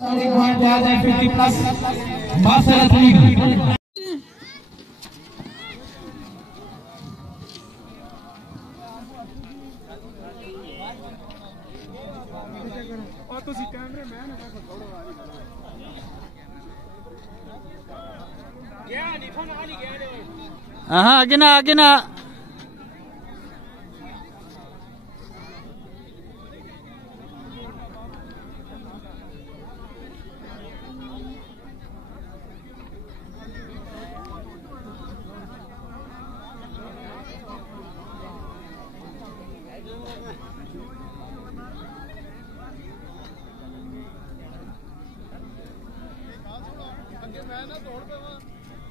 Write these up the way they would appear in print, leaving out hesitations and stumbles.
50 plus master athlete आगे ना आगे ना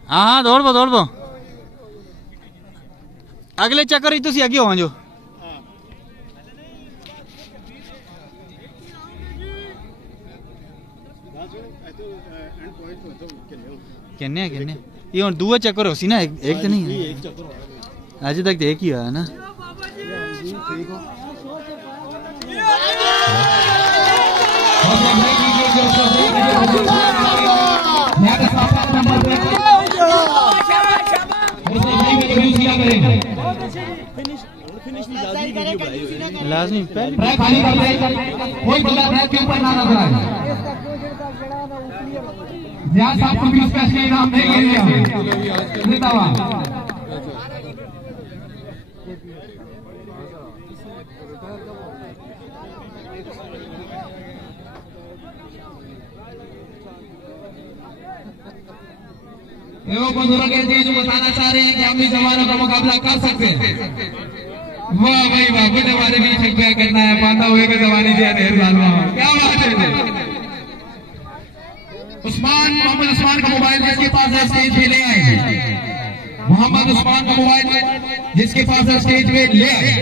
हाँ दौड़ पो अगले चक्कर ही तुसी आगे हो जो किन्ने ये हुन दूआ चक्कर होसी ना एक तो नहीं अज तक तो एक ही हुआ ना लाजमी खाली कोई बंदा ट्रैक के ऊपर ना नजर आए। जियाद साहब को भी स्पेशल इनाम देंगे जिंदाबाद। वो बुजुर्ग कहते हैं जो बताना चाह रहे हैं कि हम भी जवानों का मुकाबला कर सकते हैं। वाह भाई वाह, कुछ हमारे बीच छक्का करना है पाता हुए का जवानी दिया क्या बात है। मोहम्मद उस्मान का मोबाइल जिसके पास है स्टेज पे ले आए। मोहम्मद उस्मान का मोबाइल जिसके पास है स्टेज पे ले आए।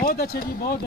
बहुत अच्छे जी बहुत